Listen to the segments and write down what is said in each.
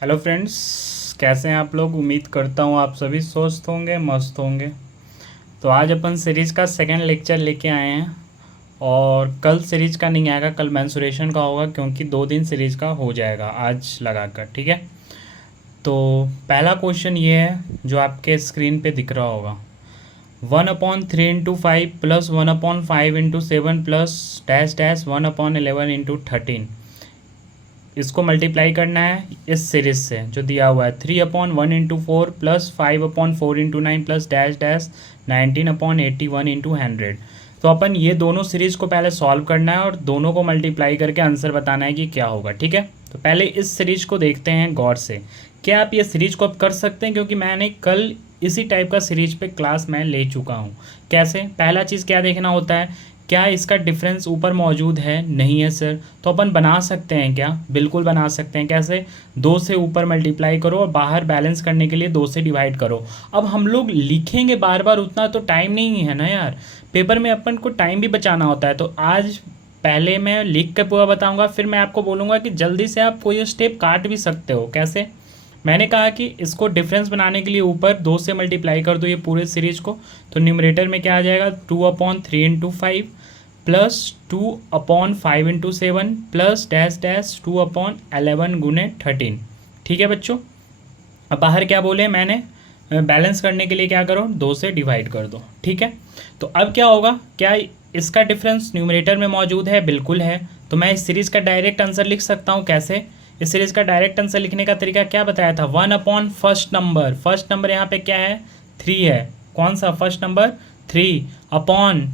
Hello friends, कैसे हैं आप लोग। उम्मीद करता हूँ आप सभी स्वस्थ होंगे, मस्त होंगे। तो आज अपन सीरीज़ का सेकंड लेक्चर लेके आए हैं और कल सीरीज़ का नहीं आएगा, कल मेंसुरेशन का होगा क्योंकि 2 दिन सीरीज़ का हो जाएगा आज लगाकर। ठीक है, तो पहला क्वेश्चन ये है जो आपके स्क्रीन पे दिख रहा होगा। 1/3 × 5 प्लस 1/5 × 7 प्लस डैश डैश 1/11 × 13, इसको मल्टीप्लाई करना है इस सीरीज से जो दिया हुआ है 3/1 × 4 प्लस 5/4 × 9 प्लस डैश डैश 19/81 × 100। तो अपन ये दोनों सीरीज को पहले सॉल्व करना है और दोनों को मल्टीप्लाई करके आंसर बताना है कि क्या होगा। ठीक है, तो पहले इस सीरीज को देखते हैं गौर से। क्या आप ये सीरीज को अब कर सकते हैं, क्योंकि मैंने कल इसी टाइप का सीरीज पे क्लास मैं ले चुका हूँ। कैसे, पहला चीज़ क्या देखना होता है, क्या इसका डिफरेंस ऊपर मौजूद है, नहीं है सर, तो अपन बना सकते हैं। क्या, बिल्कुल बना सकते हैं। कैसे, 2 से ऊपर मल्टीप्लाई करो और बाहर बैलेंस करने के लिए 2 से डिवाइड करो। अब हम लोग लिखेंगे बार बार, उतना तो टाइम नहीं है ना यार, पेपर में अपन को टाइम भी बचाना होता है। तो आज पहले मैं लिख के पूरा बताऊंगा, फिर मैं आपको बोलूँगा कि जल्दी से आप कोई स्टेप काट भी सकते हो। कैसे, मैंने कहा कि इसको डिफरेंस बनाने के लिए ऊपर 2 से मल्टीप्लाई कर दो ये पूरे सीरीज को, तो न्यूमरेटर में क्या आ जाएगा 2/3 × 5 प्लस 2/5 × 7 प्लस डैश डैश 2/11 × 13। ठीक है बच्चों, अब बाहर क्या बोले मैंने, बैलेंस करने के लिए क्या करो, 2 से डिवाइड कर दो। ठीक है, तो अब क्या होगा, क्या इसका डिफरेंस न्यूमरेटर में मौजूद है, बिल्कुल है। तो मैं इस सीरीज़ का डायरेक्ट आंसर लिख सकता हूँ। कैसे, इस सीरीज़ का डायरेक्ट आंसर लिखने का तरीका क्या बताया था, 1/फर्स्ट नंबर, फर्स्ट नंबर यहाँ पे क्या है 3 है। कौन सा फर्स्ट नंबर, 3 अपॉन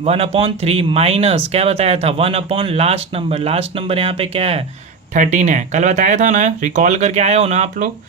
1/3 माइनस क्या बताया था 1/लास्ट नंबर, लास्ट नंबर यहाँ पे क्या है 13 है। कल बताया था ना, रिकॉल करके आए हो ना आप लोग।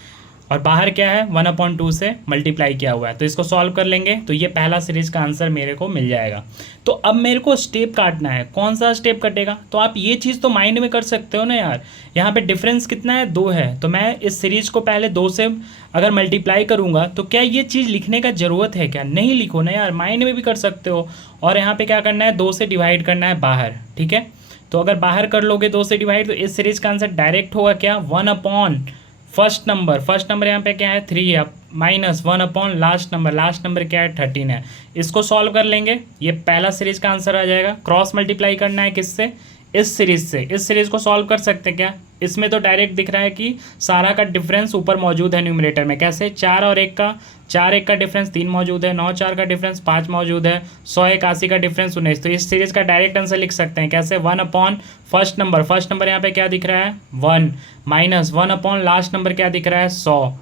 और बाहर क्या है 1/2 से मल्टीप्लाई किया हुआ है, तो इसको सॉल्व कर लेंगे तो ये पहला सीरीज का आंसर मेरे को मिल जाएगा। तो अब मेरे को स्टेप काटना है, कौन सा स्टेप कटेगा, तो आप ये चीज़ तो माइंड में कर सकते हो ना यार। यहाँ पे डिफरेंस कितना है, 2 है, तो मैं इस सीरीज को पहले 2 से अगर मल्टीप्लाई करूँगा तो क्या ये चीज़ लिखने का ज़रूरत है, क्या नहीं लिखो ना यार, माइंड में भी कर सकते हो। और यहाँ पे क्या करना है, 2 से डिवाइड करना है बाहर। ठीक है, तो अगर बाहर कर लोगे 2 से डिवाइड तो इस सीरीज का आंसर डायरेक्ट होगा क्या 1/फर्स्ट नंबर, फर्स्ट नंबर यहाँ पे क्या है 3 है, माइनस 1/लास्ट नंबर, लास्ट नंबर क्या है 13 है। इसको सॉल्व कर लेंगे, ये पहला सीरीज का आंसर आ जाएगा। क्रॉस मल्टीप्लाई करना है किससे, इस सीरीज से। इस सीरीज को सॉल्व कर सकते हैं क्या, इसमें तो डायरेक्ट दिख रहा है कि सारा का डिफरेंस ऊपर मौजूद है न्यूमरेटर में। कैसे, 4 और 1 का, 4 1 का डिफरेंस 3 मौजूद है, 9 4 का डिफरेंस 5 मौजूद है, 100 81 का डिफरेंस 19। तो इस सीरीज का डायरेक्ट आंसर लिख सकते हैं। कैसे, 1/फर्स्ट नंबर, फर्स्ट नंबर यहाँ पे क्या दिख रहा है 1, माइनस 1/लास्ट नंबर क्या दिख रहा है 100।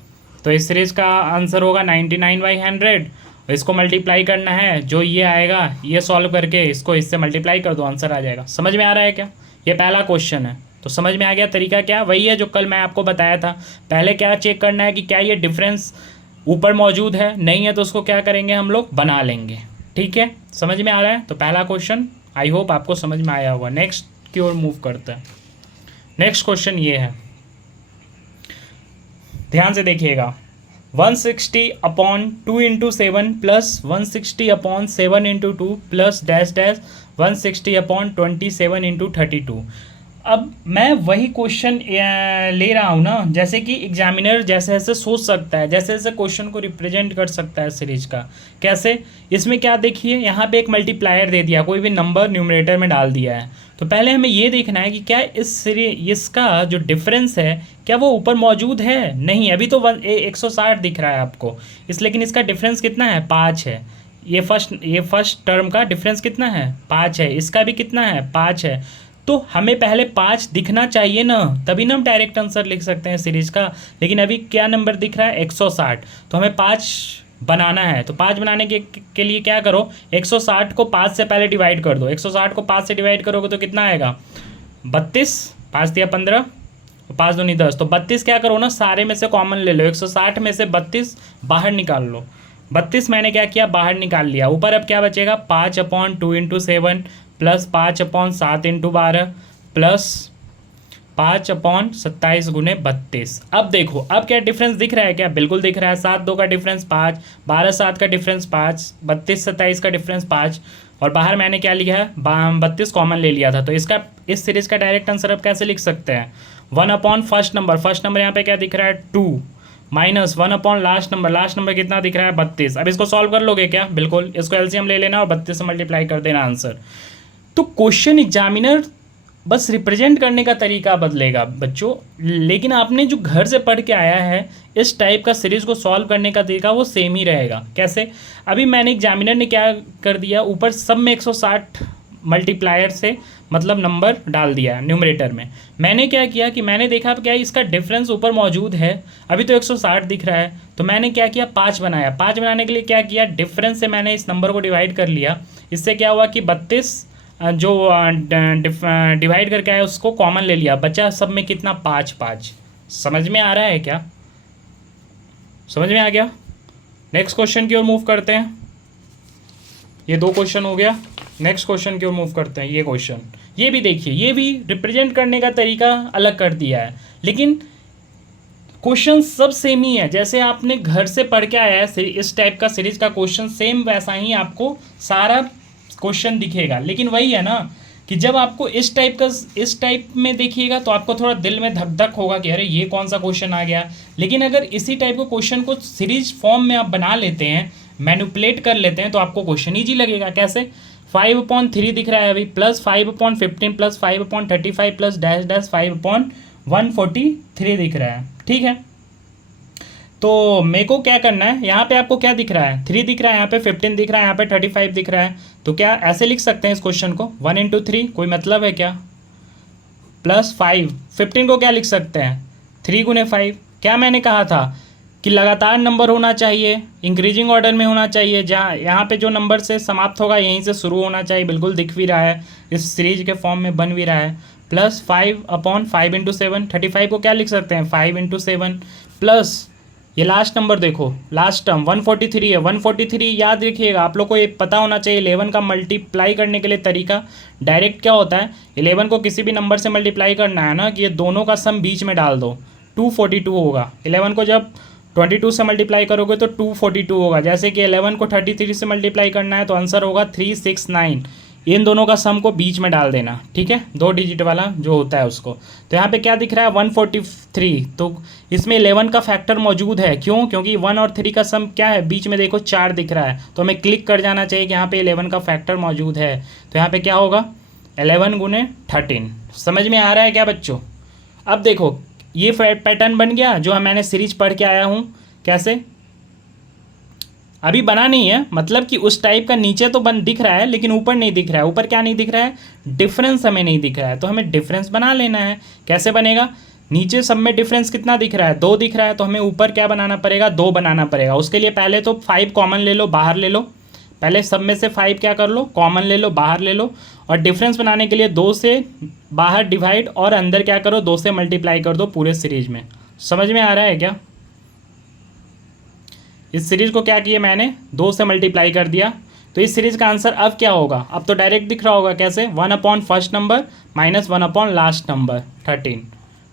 तो इस सीरीज का आंसर होगा 99/100। इसको मल्टीप्लाई करना है, जो ये आएगा ये सॉल्व करके इसको इससे मल्टीप्लाई कर दो, आंसर आ जाएगा। समझ में आ रहा है क्या, ये पहला क्वेश्चन है। तो समझ में आ गया तरीका, क्या वही है जो कल मैं आपको बताया था। पहले क्या चेक करना है कि क्या ये डिफरेंस ऊपर मौजूद है, नहीं है तो उसको क्या करेंगे हम लोग बना लेंगे। ठीक है, समझ में आ रहा है। तो पहला क्वेश्चन आई होप आपको समझ में आया होगा। नेक्स्ट की ओर मूव करते हैं। नेक्स्ट क्वेश्चन ये है, ध्यान से देखिएगा। 160/2 × 7 प्लस 160/7 × 2 प्लस डैश डैश 160/27 × 32। अब मैं वही क्वेश्चन ले रहा हूँ ना, जैसे कि एग्जामिनर जैसे जैसे सोच सकता है, जैसे जैसे क्वेश्चन को रिप्रेजेंट कर सकता है सीरीज का। कैसे, इसमें क्या देखिए, यहाँ पे एक मल्टीप्लायर दे दिया, कोई भी नंबर न्यूमरेटर में डाल दिया है। तो पहले हमें ये देखना है कि क्या इस सीरीज इसका जो डिफरेंस है क्या वो ऊपर मौजूद है, नहीं। अभी तो 160 दिख रहा है आपको इस, लेकिन इसका डिफरेंस कितना है 5 है। ये फर्स्ट टर्म का डिफरेंस कितना है 5 है, इसका भी कितना है 5 है। तो हमें पहले 5 दिखना चाहिए ना, तभी ना हम डायरेक्ट आंसर लिख सकते हैं सीरीज का। लेकिन अभी क्या नंबर दिख रहा है 160, तो हमें 5 बनाना है। तो 5 बनाने के लिए क्या करो, 160 को 5 से पहले डिवाइड कर दो। 160 को 5 से डिवाइड करोगे तो कितना आएगा 32, 5 दिया 15, 5 दूनी 10। तो 32 क्या करो ना, सारे में से कॉमन ले लो, 160 में से 32 बाहर निकाल लो। 32 मैंने क्या किया, बाहर निकाल लिया। ऊपर अब क्या बचेगा 5/2 × 7 प्लस 5/7 × 12 प्लस 5/27 × 32। अब देखो, अब क्या डिफरेंस दिख रहा है क्या, बिल्कुल दिख रहा है। 7 2 का डिफरेंस 5, 12 7 का डिफरेंस 5, 32 27 का डिफरेंस 5, और बाहर मैंने क्या लिया है 32 कॉमन ले लिया था। तो इसका इस सीरीज का डायरेक्ट आंसर अब कैसे लिख सकते हैं 1 अपॉन फर्स्ट नंबर यहाँ पे क्या दिख रहा है 2, माइनस 1 अपॉन लास्ट नंबर कितना दिख रहा है 32। अब इसको सॉल्व कर लोगे क्या? बिल्कुल, इसको एलसीएम ले लेना और 32 से मल्टीप्लाई कर देना आंसर। तो क्वेश्चन एग्जामिनर बस रिप्रेजेंट करने का तरीका बदलेगा बच्चों, लेकिन आपने जो घर से पढ़ के आया है इस टाइप का सीरीज़ को सॉल्व करने का तरीका वो सेम ही रहेगा। कैसे? अभी मैंने एग्जामिनर ने क्या कर दिया, ऊपर सब में 160 मल्टीप्लायर से मतलब नंबर डाल दिया है न्यूमरेटर में। मैंने क्या किया कि मैंने देखा क्या इसका डिफरेंस ऊपर मौजूद है, अभी तो 160 दिख रहा है, तो मैंने क्या किया 5 बनाया। 5 बनाने के लिए क्या किया, डिफरेंस से मैंने इस नंबर को डिवाइड कर लिया। इससे क्या हुआ कि 32 जो डिवाइड करके आया उसको कॉमन ले लिया, बचा सब में कितना 5। समझ में आ रहा है क्या? समझ में आ गया? नेक्स्ट क्वेश्चन की ओर मूव करते हैं। ये 2 क्वेश्चन हो गया। नेक्स्ट क्वेश्चन की ओर मूव करते हैं। ये क्वेश्चन, ये भी देखिए, ये भी रिप्रेजेंट करने का तरीका अलग कर दिया है, लेकिन क्वेश्चन सब सेम ही है। जैसे आपने घर से पढ़ के आया है इस टाइप का सीरीज का क्वेश्चन, सेम वैसा ही आपको सारा क्वेश्चन दिखेगा। लेकिन वही है ना कि जब आपको इस टाइप में देखिएगा तो आपको थोड़ा दिल में धक धक होगा कि अरे ये कौन सा क्वेश्चन आ गया। लेकिन अगर इसी टाइप के क्वेश्चन को सीरीज फॉर्म में आप बना लेते हैं, मैनिपुलेट कर लेते हैं, तो आपको क्वेश्चन ईजी लगेगा। कैसे? 5/3 दिख रहा है अभी, plus 5/15 plus 5/35 plus dash dash 5/143 दिख रहा है। ठीक है, तो मेरे को क्या करना है, यहाँ पे आपको क्या दिख रहा है 3 दिख रहा है, यहाँ पे 15 दिख रहा है, यहाँ पे 35 दिख रहा है। तो क्या ऐसे लिख सकते हैं इस क्वेश्चन को 1 × 3, कोई मतलब है क्या? प्लस 5, 15 को क्या लिख सकते हैं 3 × 5। क्या मैंने कहा था कि लगातार नंबर होना चाहिए, इंक्रीजिंग ऑर्डर में होना चाहिए, जहाँ यहाँ पे जो नंबर से समाप्त होगा यहीं से शुरू होना चाहिए। बिल्कुल दिख भी रहा है, इस सीरीज के फॉर्म में बन भी रहा है। प्लस 5/5 × 7, 35 को क्या लिख सकते हैं 5 × 7, प्लस ये लास्ट नंबर देखो, लास्ट टर्म 143 है। 143 याद रखिएगा, आप लोग को ये पता होना चाहिए 11 का मल्टीप्लाई करने के लिए तरीका डायरेक्ट क्या होता है, 11 को किसी भी नंबर से मल्टीप्लाई करना है ना कि ये दोनों का सम बीच में डाल दो, 242 होगा। 11 को जब 22 से मल्टीप्लाई करोगे तो 242 होगा। जैसे कि 11 को 33 से मल्टीप्लाई करना है तो आंसर होगा 369। इन दोनों का सम को बीच में डाल देना, ठीक है, 2 डिजिट वाला जो होता है उसको। तो यहाँ पे क्या दिख रहा है 143, तो इसमें 11 का फैक्टर मौजूद है। क्यों? क्योंकि 1 और 3 का सम क्या है, बीच में देखो 4 दिख रहा है, तो हमें क्लिक कर जाना चाहिए कि यहाँ पे 11 का फैक्टर मौजूद है। तो यहाँ पे क्या होगा 11 × 13। समझ में आ रहा है क्या बच्चों? अब देखो ये पैटर्न बन गया जो मैंने सीरीज पढ़ के आया हूँ। कैसे? अभी बना नहीं है, मतलब कि उस टाइप का नीचे तो बन दिख रहा है लेकिन ऊपर नहीं दिख रहा है। ऊपर क्या नहीं दिख रहा है, डिफरेंस हमें नहीं दिख रहा है, तो हमें डिफरेंस बना लेना है। कैसे बनेगा? नीचे सब में डिफरेंस कितना दिख रहा है 2 दिख रहा है, तो हमें ऊपर क्या बनाना पड़ेगा 2 बनाना पड़ेगा। उसके लिए पहले तो 5 कॉमन ले लो, बाहर ले लो। पहले सब में से 5 क्या कर लो, कॉमन ले लो, बाहर ले लो। और डिफरेंस बनाने के लिए 2 से बाहर डिवाइड और अंदर क्या करो 2 से मल्टीप्लाई कर दो पूरे सीरीज में। समझ में आ रहा है क्या? इस सीरीज़ को क्या किया मैंने 2 से मल्टीप्लाई कर दिया, तो इस सीरीज़ का आंसर अब क्या होगा, अब तो डायरेक्ट दिख रहा होगा। कैसे? 1 first number minus 1 last number 13।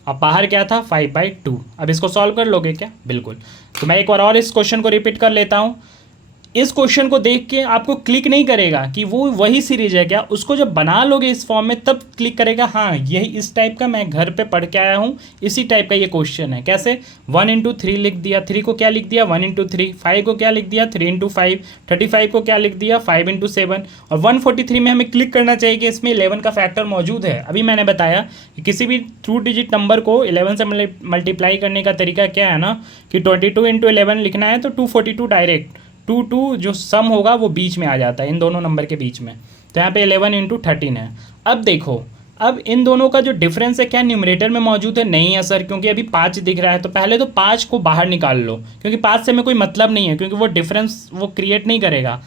अब बाहर क्या था 5/2। अब इसको सॉल्व कर लोगे क्या? बिल्कुल। तो मैं एक बार और इस क्वेश्चन को रिपीट कर लेता हूँ। इस क्वेश्चन को देख के आपको क्लिक नहीं करेगा कि वो वही सीरीज है क्या, उसको जब बना लोगे इस फॉर्म में तब क्लिक करेगा हाँ यही इस टाइप का मैं घर पे पढ़ के आया हूँ, इसी टाइप का ये क्वेश्चन है। कैसे? 1 × 3 लिख दिया, 3 को क्या लिख दिया 1 × 3, 5 को क्या लिख दिया 3 × 5, 35 को क्या लिख दिया 5 × 7, और 143 में हमें क्लिक करना चाहिए कि इसमें 11 का फैक्टर मौजूद है। अभी मैंने बताया कि किसी भी 2 डिजिट नंबर को 11 से मल्टीप्लाई करने का तरीका क्या है ना कि 22 × 11 लिखना है तो 242 डायरेक्ट 2 जो सम होगा वो बीच में आ जाता है इन दोनों नंबर के बीच में। तो यहाँ पे 11 × 13 है। अब देखो, अब इन दोनों का जो डिफरेंस है क्या न्यूमरेटर में मौजूद है? नहीं है सर, क्योंकि अभी 5 दिख रहा है। तो पहले तो 5 को बाहर निकाल लो, क्योंकि 5 से हमें कोई मतलब नहीं है, क्योंकि वो डिफरेंस वो क्रिएट नहीं करेगा।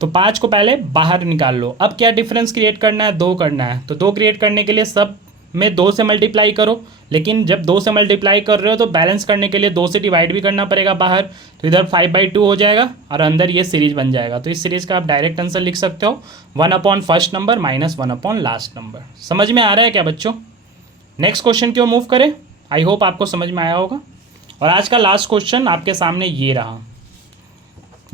तो 5 को पहले बाहर निकाल लो। अब क्या डिफरेंस क्रिएट करना है 2 करना है, तो 2 क्रिएट करने के लिए सब में 2 से मल्टीप्लाई करो। लेकिन जब 2 से मल्टीप्लाई कर रहे हो तो बैलेंस करने के लिए 2 से डिवाइड भी करना पड़ेगा बाहर, तो इधर 5/2 हो जाएगा और अंदर ये सीरीज बन जाएगा। तो इस सीरीज का आप डायरेक्ट आंसर लिख सकते हो 1 first number minus 1 last number. समझ में आ रहा है क्या बच्चों? नेक्स्ट क्वेश्चन की ओर मूव करें। आई होप आपको समझ में आया होगा। और आज का लास्ट क्वेश्चन आपके सामने ये रहा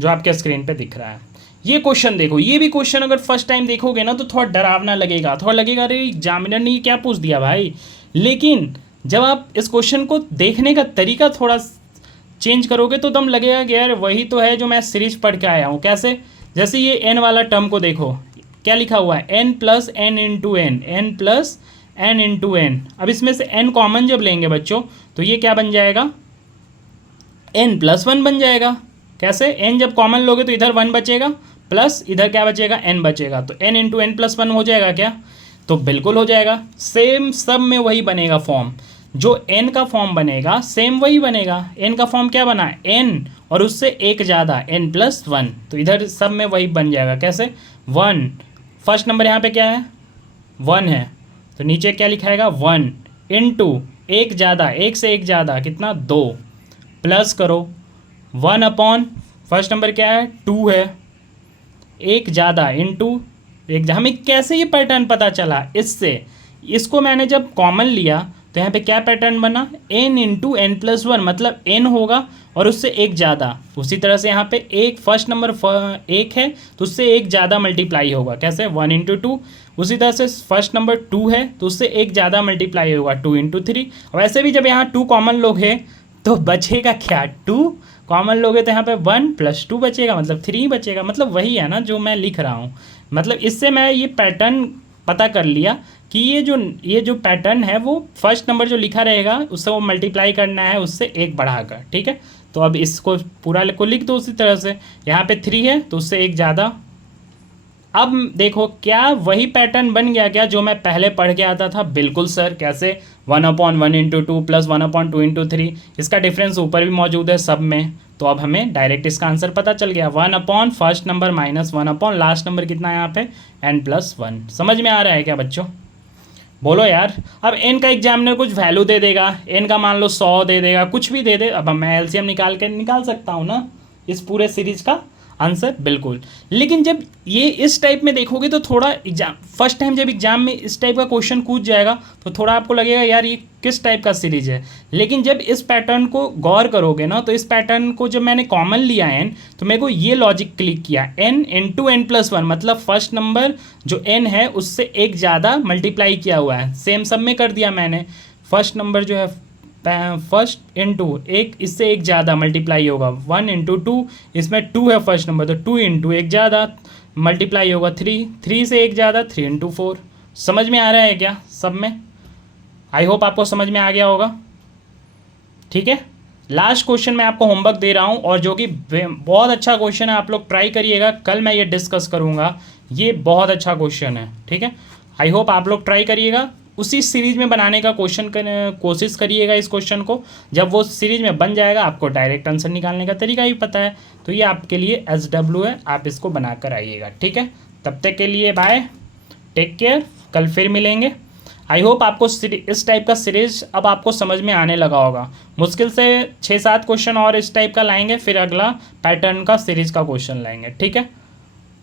जो आपके स्क्रीन पे दिख रहा है। ये क्वेश्चन देखो, ये भी क्वेश्चन अगर फर्स्ट टाइम देखोगे ना तो थोड़ा डरावना लगेगा, थोड़ा लगेगा अरे एग्जामिनर ने ये क्या पूछ दिया भाई। लेकिन जब आप इस क्वेश्चन को देखने का तरीका थोड़ा चेंज करोगे तो एकदम लगेगा कि यार वही तो है जो मैं सीरीज पढ़ के आया हूँ। कैसे? जैसे ये एन वाला टर्म को देखो, क्या लिखा हुआ है, N plus N into N, N plus N into N. अब इसमें से एन कॉमन जब लेंगे बच्चों तो ये क्या बन जाएगा, एन प्लस वन बन जाएगा। कैसे? एन जब कॉमन लोगे तो इधर वन बचेगा प्लस इधर क्या बचेगा, एन बचेगा, तो N into N plus one हो जाएगा क्या? तो बिल्कुल हो जाएगा। सेम सब में वही बनेगा फॉर्म, जो एन का फॉर्म बनेगा सेम वही बनेगा। एन का फॉर्म क्या बना, एन और उससे एक ज़्यादा, एन प्लस वन, तो इधर सब में वही बन जाएगा। कैसे? वन, फर्स्ट नंबर यहाँ पे क्या है, वन है, तो नीचे क्या लिखाएगा, वन इंटू एक ज़्यादा, एक से एक ज़्यादा कितना, दो, प्लस करो वन अपॉन फर्स्ट नंबर क्या है, टू है, एक ज़्यादा इंटू एक। हमें कैसे ये पैटर्न पता चला, इससे, इसको मैंने जब कॉमन लिया तो यहाँ पे क्या पैटर्न बना, N into N plus one, मतलब एन होगा और उससे एक ज़्यादा। उसी तरह से यहाँ पे एक फर्स्ट नंबर एक है तो उससे एक ज़्यादा मल्टीप्लाई होगा। कैसे? One into two. उसी तरह से फर्स्ट नंबर टू है तो उससे एक ज़्यादा मल्टीप्लाई होगा, टू इंटू थ्री। वैसे भी जब यहाँ टू कॉमन लोगे तो बचेगा क्या, टू कॉमन लोगे तो यहाँ पे वन प्लस टू बचेगा, मतलब थ्री बचेगा। मतलब वही है ना जो मैं लिख रहा हूँ। मतलब इससे मैं ये पैटर्न पता कर लिया कि ये जो पैटर्न है वो फर्स्ट नंबर जो लिखा रहेगा उससे वो मल्टीप्लाई करना है उससे एक बढ़ाकर। ठीक है, तो अब इसको पूरा को लिख दो उसी तरह से। यहाँ पे थ्री है तो उससे एक ज़्यादा। अब देखो क्या वही पैटर्न बन गया क्या जो मैं पहले पढ़ के आता था? बिल्कुल सर। कैसे? One upon one into two plus one upon two into three, इसका डिफरेंस ऊपर भी मौजूद है सब में, तो अब हमें डायरेक्ट इसका आंसर पता चल गया, one upon first number minus one upon last number कितना है यहाँ पे, एन प्लस वन। समझ में आ रहा है क्या बच्चों? बोलो यार। अब एन का एग्जामिनर कुछ वैल्यू दे देगा, एन का मान लो 100 दे देगा, कुछ भी दे दे, अब मैं एलसीएम निकाल सकता हूँ ना इस पूरे सीरीज का आंसर। बिल्कुल। लेकिन जब ये इस टाइप में देखोगे तो थोड़ा एग्जाम, फर्स्ट टाइम जब एग्जाम में इस टाइप का क्वेश्चन कूद जाएगा तो थोड़ा आपको लगेगा यार ये किस टाइप का सीरीज है। लेकिन जब इस पैटर्न को गौर करोगे ना तो इस पैटर्न को जब मैंने कॉमन लिया एन तो मेरे को ये लॉजिक क्लिक किया, N into N plus one, मतलब फर्स्ट नंबर जो एन है उससे एक ज़्यादा मल्टीप्लाई किया हुआ है, सेम सब में कर दिया मैंने। फर्स्ट नंबर जो है फर्स्ट इंटू एक, इससे एक ज़्यादा मल्टीप्लाई होगा, वन इंटू टू, इसमें टू है फर्स्ट नंबर तो टू इंटू एक ज़्यादा मल्टीप्लाई होगा थ्री, थ्री से एक ज़्यादा थ्री इंटू फोर। समझ में आ रहा है क्या सब में? आई होप आपको समझ में आ गया होगा। ठीक है, लास्ट क्वेश्चन मैं आपको होमवर्क दे रहा हूँ और जो कि बहुत अच्छा क्वेश्चन है, आप लोग ट्राई करिएगा, कल मैं ये डिस्कस करूँगा, ये बहुत अच्छा क्वेश्चन है। ठीक है, आई होप आप लोग ट्राई करिएगा, उसी सीरीज में बनाने का कोशिश करिएगा इस क्वेश्चन को। जब वो सीरीज में बन जाएगा आपको डायरेक्ट आंसर निकालने का तरीका भी पता है, तो ये आपके लिए SW है, आप इसको बना कर आइएगा। ठीक है, तब तक के लिए बाय, टेक केयर, कल फिर मिलेंगे। आई होप आपको इस टाइप का सीरीज अब आपको समझ में आने लगा होगा। मुश्किल से 6-7 क्वेश्चन और इस टाइप का लाएंगे, फिर अगला पैटर्न का सीरीज का क्वेश्चन लाएंगे। ठीक है,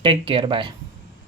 टेक केयर, बाय।